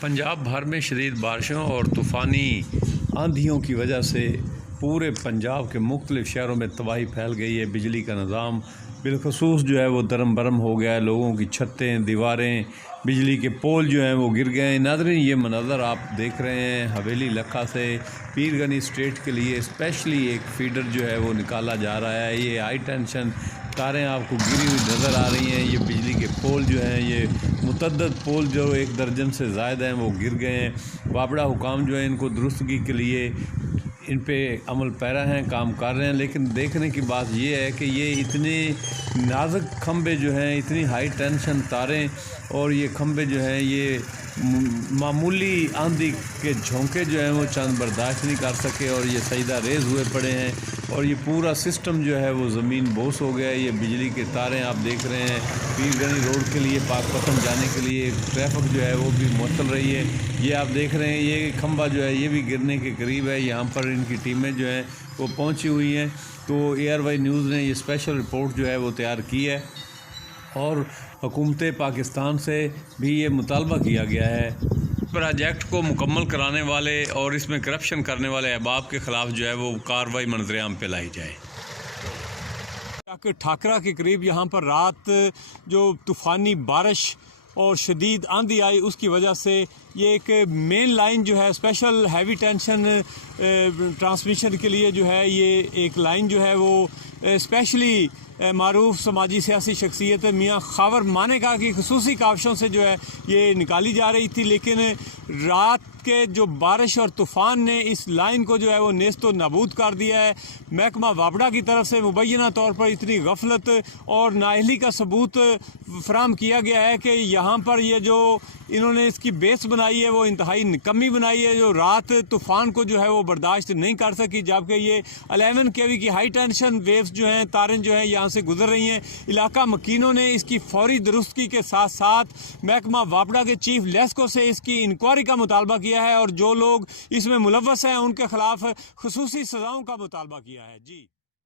پنجاب بھر میں شدید بارشوں اور طوفانی آندھیوں کی وجہ سے پورے پنجاب کے مختلف شہروں میں تباہی پھیل گئی ہے۔ بجلی کا نظام بالخصوص جو ہے وہ درم برم ہو گیا ہے۔ لوگوں کی چھتیں، دیواریں، بجلی کے پول جو ہیں وہ گر گئے ہیں۔ ناظرین، یہ مناظر آپ دیکھ رہے ہیں حویلی لکھا سے پیر گنی اسٹریٹ کے لیے اسپیشلی ایک فیڈر جو ہے وہ نکالا جا رہا ہے۔ یہ ہائی ٹینشن تاریں آپ کو گری ہوئی نظر آ رہی ہیں۔ یہ بجلی کے پول جو ہیں، یہ متعدد پول جو 1 درجن سے زائد ہیں وہ گر گئے ہیں۔ وابڑہ حکام جو ہیں ان کو درستگی کے لیے ان پہ عمل پیرا ہیں، کام کر رہے ہیں، لیکن دیکھنے کی بات یہ ہے کہ یہ اتنے نازک کھمبے جو ہیں، اتنی ہائی ٹینشن تاریں اور یہ کھمبے جو ہیں یہ معمولی آندھی کے جھونکے جو ہیں وہ چند برداشت نہیں کر سکے اور یہ سجدہ ریز ہوئے پڑے ہیں اور یہ پورا سسٹم جو ہے وہ زمین بوس ہو گیا ہے۔ یہ بجلی کے تاریں آپ دیکھ رہے ہیں پیر گنی روڈ کے لیے پاک پتن جانے کے لیے ٹریفک جو ہے وہ بھی معطل رہی ہے۔ یہ آپ دیکھ رہے ہیں یہ کھمبا جو ہے یہ بھی گرنے کے قریب ہے۔ یہاں پر ان کی ٹیمیں جو ہیں وہ پہنچی ہوئی ہیں۔ تو ARY نیوز نے یہ اسپیشل رپورٹ جو ہے وہ تیار کی ہے اور حکومت پاکستان سے بھی یہ مطالبہ کیا گیا ہے پروجیکٹ کو مکمل کرانے والے اور اس میں کرپشن کرنے والے احباب کے خلاف جو ہے وہ کارروائی منظر عام پہ لائی جائے۔ ٹھاکرا کے قریب یہاں پر رات جو طوفانی بارش اور شدید آندھی آئی اس کی وجہ سے یہ ایک مین لائن جو ہے اسپیشل ہیوی ٹینشن ٹرانسمیشن کے لیے جو ہے یہ ایک لائن جو ہے وہ اسپیشلی معروف سماجی سیاسی شخصیت میاں خاور مانیکا کی خصوصی کاوشوں سے جو ہے یہ نکالی جا رہی تھی، لیکن رات کے جو بارش اور طوفان نے اس لائن کو جو ہے وہ نیست و نابود کر دیا ہے۔ محکمہ وابڑہ کی طرف سے مبینہ طور پر اتنی غفلت اور نااہلی کا ثبوت فراہم کیا گیا ہے کہ یہاں پر یہ جو انہوں نے اس کی بیس بنائی ہے وہ انتہائی نکمی بنائی ہے، جو رات طوفان کو جو ہے وہ برداشت نہیں کر سکی، جبکہ یہ 11 kV کی ہائی ٹینشن ویوز جو ہیں، تاریں جو ہیں یہاں سے گزر رہی ہیں۔ علاقہ مکینوں نے اس کی فوری درستگی کے ساتھ ساتھ محکمہ وابڑہ کے چیف لیسکو سے اس کی انکوائری کا مطالبہ کیا ہے اور جو لوگ اس میں ملوث ہیں ان کے خلاف خصوصی سزاؤں کا مطالبہ کیا ہے۔ جی